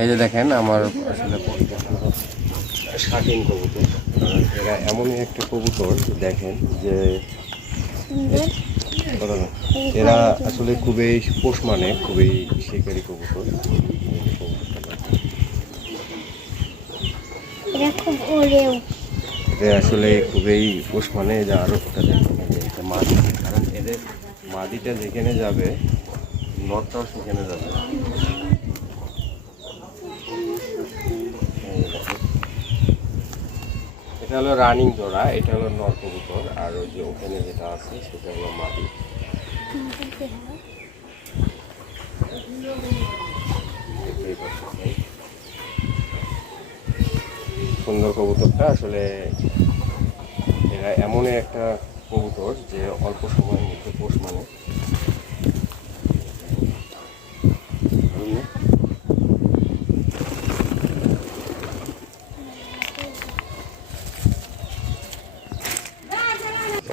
এই যে দেখেন আমার আসলে শাটিন কবুতর, এরা এমনই একটা কবুতর দেখেন যে এরা আসলে খুবই পোষ মানে খুবই শিকারী কবুতর। এরা আসলে খুবই পোষ মানে যে আরো মাদি, কারণ এদের মাদিটা যেখানে যাবে নটটাও সেখানে যাবে। এটা হলো রানিং জোড়া, এটা হলো নর কবুতর, আর ওই যে ওখানে যেটা আছে সেটা হলো মাদি। সুন্দর কবুতরটা আসলে এরা এমনই একটা কবুতর যে অল্প সময়ের মধ্যে পোষ মানে।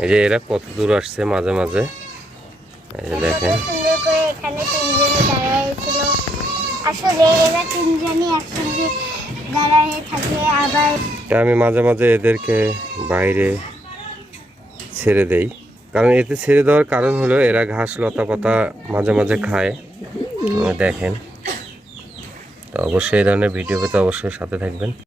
এই যে এরা কত দূর আসছে মাঝে মাঝে, এই যে দেখেন। আমি মাঝে মাঝে এদেরকে বাইরে ছেড়ে দেই, কারণ এতে ছেড়ে দেওয়ার কারণ হলো এরা ঘাস লতা পাতা মাঝে মাঝে খায়। দেখেন, তো অবশ্যই এই ধরনের ভিডিও পেতে অবশ্যই সাথে থাকবেন।